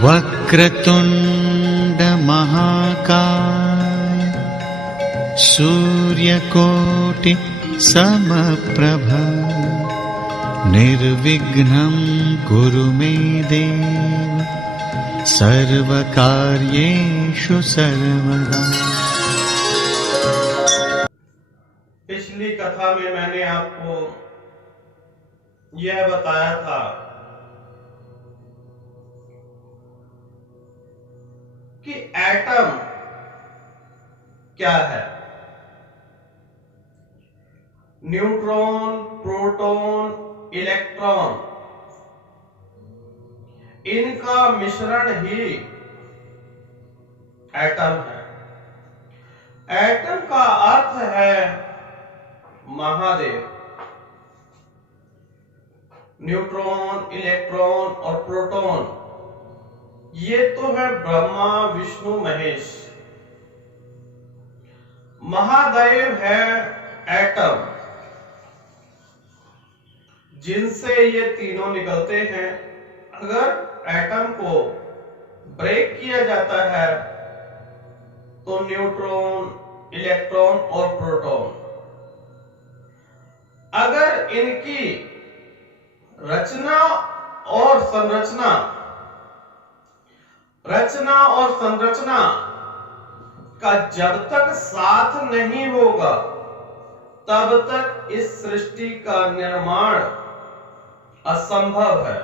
वक्रतुंड महाकाय सूर्यकोटि समप्रभ निर्विघ्नं कुरु मे देव सर्वकार्येषु सर्वदा। पिछली कथा में मैंने आपको यह बताया था कि एटम क्या है। न्यूट्रॉन, प्रोटॉन, इलेक्ट्रॉन, इनका मिश्रण ही एटम है। एटम का अर्थ है महादेव। न्यूट्रॉन, इलेक्ट्रॉन और प्रोटॉन ये तो है ब्रह्मा, विष्णु, महेश। महादेव है एटम, जिनसे ये तीनों निकलते हैं। अगर एटम को ब्रेक किया जाता है तो न्यूट्रॉन, इलेक्ट्रॉन और प्रोटॉन, अगर इनकी रचना और संरचना का जब तक साथ नहीं होगा तब तक इस सृष्टि का निर्माण असंभव है।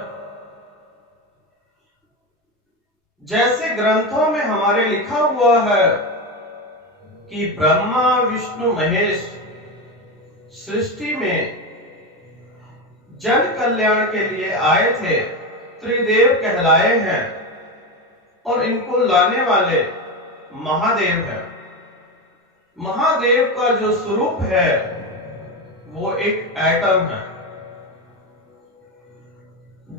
जैसे ग्रंथों में हमारे लिखा हुआ है कि ब्रह्मा, विष्णु, महेश सृष्टि में जन कल्याण के लिए आए थे, त्रिदेव कहलाए हैं और इनको लाने वाले महादेव हैं। महादेव का जो स्वरूप है वो एक एटम है।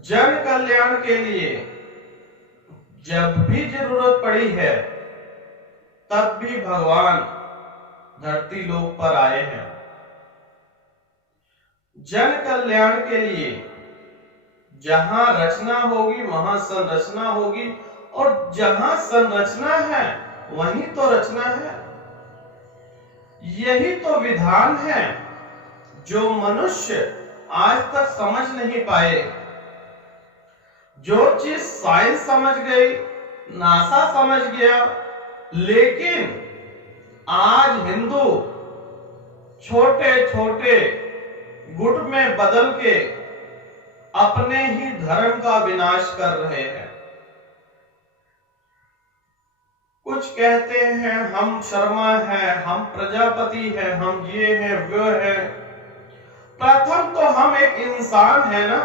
जन कल्याण के लिए जब भी जरूरत पड़ी है तब भी भगवान धरती लोक पर आए हैं। जन कल्याण के लिए जहां रचना होगी वहां संरचना होगी, और जहां संरचना है वहीं तो रचना है। यही तो विधान है जो मनुष्य आज तक समझ नहीं पाए। जो चीज साइंस समझ गई, नासा समझ गया, लेकिन आज हिंदू छोटे छोटे गुट में बदल के अपने ही धर्म का विनाश कर रहे हैं। कुछ कहते हैं हम शर्मा हैं, हम प्रजापति हैं, हम ये हैं वो हैं। प्रथम तो हम एक इंसान है ना।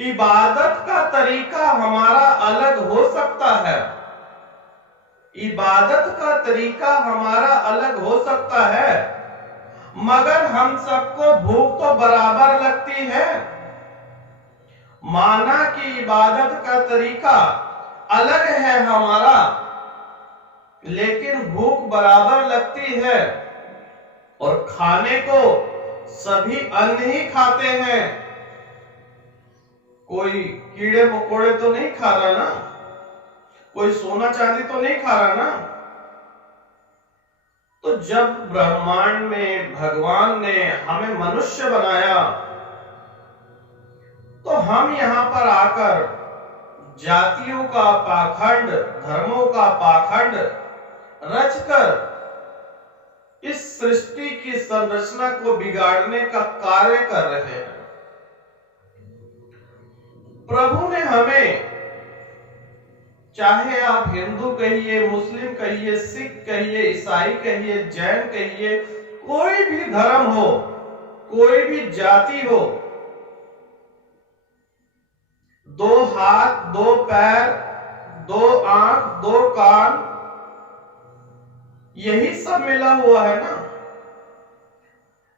इबादत का तरीका हमारा अलग हो सकता है, इबादत का तरीका हमारा अलग हो सकता है, मगर हम सबको भूख तो बराबर लगती है। माना कि इबादत का तरीका अलग है हमारा, लेकिन भूख बराबर लगती है और खाने को सभी अन्न ही खाते हैं। कोई कीड़े मकोड़े तो नहीं खा रहा ना, कोई सोना चांदी तो नहीं खा रहा ना। तो जब ब्रह्मांड में भगवान ने हमें मनुष्य बनाया तो हम यहां पर आकर जातियों का पाखंड, धर्मों का पाखंड रचकर इस सृष्टि की संरचना को बिगाड़ने का कार्य कर रहे हैं। प्रभु ने हमें, चाहे आप हिंदू कहिए, मुस्लिम कहिए, सिख कहिए, ईसाई कहिए, जैन कहिए, कोई भी धर्म हो, कोई भी जाति हो, दो हाथ, दो पैर, दो आंख, दो कान, यही सब मिला हुआ है ना।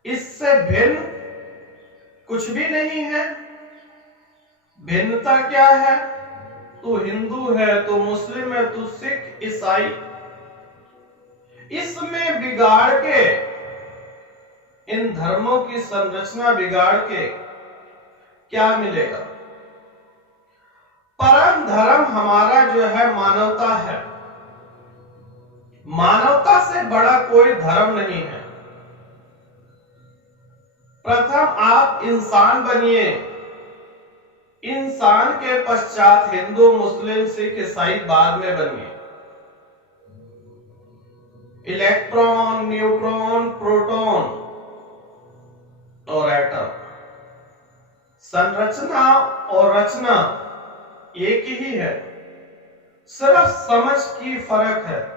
इससे भिन्न कुछ भी नहीं है। भिन्नता क्या है? तू हिंदू है, तू मुस्लिम है, तू सिख, ईसाई, इसमें बिगाड़ के इन धर्मों की संरचना बिगाड़ के क्या मिलेगा? परम धर्म हमारा जो है मानवता है। मानवता से बड़ा कोई धर्म नहीं है। प्रथम आप इंसान बनिए, इंसान के पश्चात हिंदू, मुस्लिम, सिख, ईसाई बाद में बनिए। इलेक्ट्रॉन, न्यूट्रॉन, प्रोटॉन और एटम, संरचना और रचना एक ही है, सिर्फ समझ की फर्क है।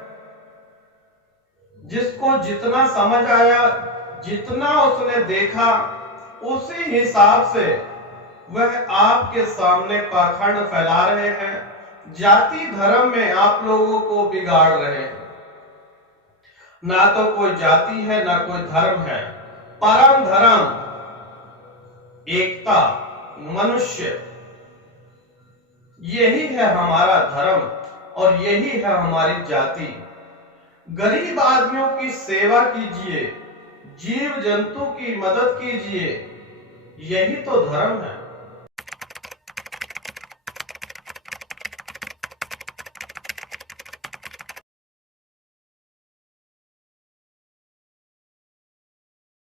जिसको जितना समझ आया, जितना उसने देखा, उसी हिसाब से वह आपके सामने पाखंड फैला रहे हैं, जाति धर्म में आप लोगों को बिगाड़ रहे हैं। ना तो कोई जाति है, ना कोई धर्म है। परम धर्म एकता, मनुष्य, यही है हमारा धर्म और यही है हमारी जाति। गरीब आदमियों की सेवा कीजिए, जीव जंतु की मदद कीजिए, यही तो धर्म है।